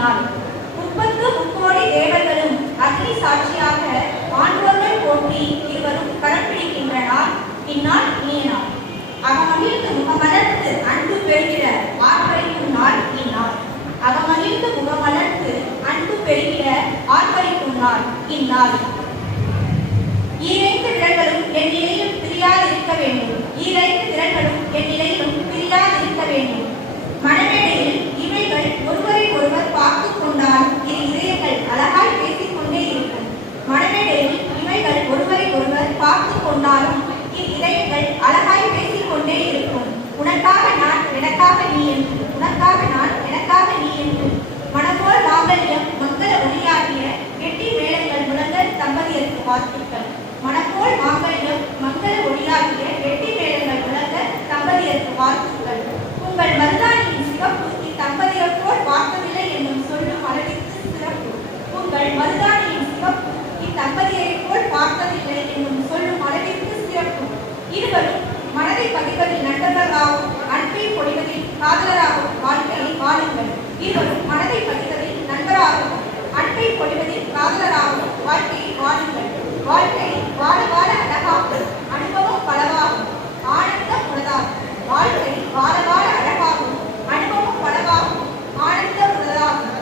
இந்நாள். 33 தேவர்களும் அக்னி சாட்சியாக ஆண்டோர்கள் போற்றி இருவரும் கரம் பிடிக்கின்ற நாள் இந்நாள் இனிய நாள். அகமகிழ்ந்து முகமலர்ந்து அன்பு பெறுகிற ஆர்ப்பரிக்கும் நாள் இந்நாள். அகமகிழ்ந்து முகமலர்ந்து அன்பு பெறுகிற ஆர்ப்பரிக்கும் நாள் இந்நாள். ஈரைந்து திறன்களும் என் நிலையும் பிரியாதிருக்க வேண்டும். ஈரைந்து திறன்களும் என் நிலையிலும் பிரியாதிருக்க வேண்டும். மனமேடையில் இவைகள் ஒருவரை ஒருவர் பார்த்து கொண்டாலும் இரு இதயங்கள் அழகாய் பேசிக்கொண்டே இருக்கும். மனமேடையில் இவைகள் ஒருவரை ஒருவர் பார்த்து கொண்டாலும் இரு இதயங்கள் அழகாய் பேசிக்கொண்டே இருக்கும். உனக்காக நான் எனக்காக நீ என்று, உனக்காக நான் எனக்காக நீ என்று மனபோல் மாங்கல்யம் மங்கள ஒளியாகிய கெட்டி மேளங்கள் முழங்க தம்பதியருக்கு வாழ்த்துக்கள். மனப்போல் மாங்கல்யம் மங்கள ஒளியாகிய கெட்டி மேளங்கள் முழங்க தம்பதியருக்கு வாழ்த்துக்கள். உங்கள் மருதாணியின் சிவப்பு இத்தம்பதியர் போல் பார்த்ததில்லை என்னும் சொல்லும் அளவிற்கு சிறப்பு. உங்கள் மருதாணியின் சிவப்பு இத்தம்பதியரை போல் பார்த்ததில்லை என்னும் சொல்லும் அளவிற்கு சிறப்பு. இருவரும் மனதை பதிவதில் நண்பர்களாகவும் அன்பை பொழிவதில் காதலராகவும் வாழ்க்கையை வாழுங்கள். இருவரும் மனதை பதிவதில் நண்பராகவும் அன்பை பொழிவதில் காதலராகவும் வாழ்க்கையை வாழுங்கள். வாழ்க்கை வாழ வாழ அழகாகும், அனுபவம் பலவாகும், ஆனந்தம் உலகாகும். வாழ்க்கை வாழ வாழ அழகாகும், அனுபவம் பலவாகும், ஆனந்தம் உலகாகும்.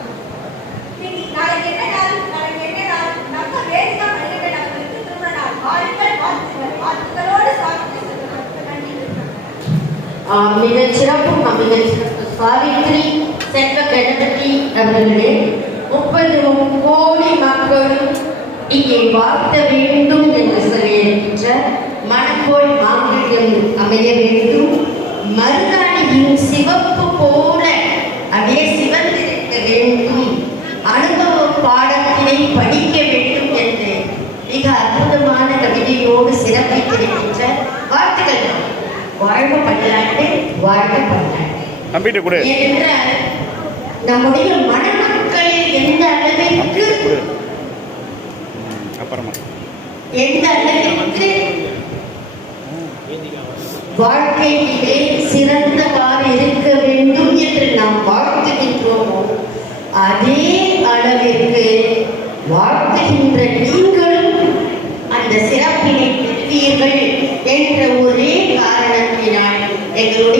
நாளைக்கு என்ன நாள்? நாளைக்கு என்ன நாள்? நம்ம வேதிகா மனிதர்கள் அவர்களுக்கு திருமண நாள். வாழ்கள் வாழ்த்துக்கள். வாழ்த்துக்களோடு சாப்பிட்டு நன்றி. மிகச் சிறப்பு சாவித்ரி செல்வ கணபதி அவர்களே, 30 கோடி மக்களும் இங்கே வாழ்த்த வேண்டும் என்று சொல்லியிருக்கின்ற மனப்போல் மாங்கல்யம் அமைய வேண்டும். மருதாணியின் சிவப்பு போல அப்படியே சிவந்திருக்க வேண்டும். அனுபவ பாடத்தினை படிக்க வேண்டும் என்று மிக அற்புதமான கவிதையோடு சிறப்பித்திருக்கின்ற வாழ்த்துக்கள். வாழ்க பல்லாண்டு, வாழ்க பல்லாண்டு என்ற நம்முடைய மணமக்கள் எந்த அளவிற்கு வாழ்க்கையிலே சிறந்தவாறு இருக்க வேண்டும் என்று நாம் வாழ்த்துகின்றோமோ அதே அளவிற்கு வாழ்த்துகின்ற நீங்களும் அந்த சிறப்பினை பெறுவீர்கள் என்ற ஒரே காரணத்தினால் எங்களுடைய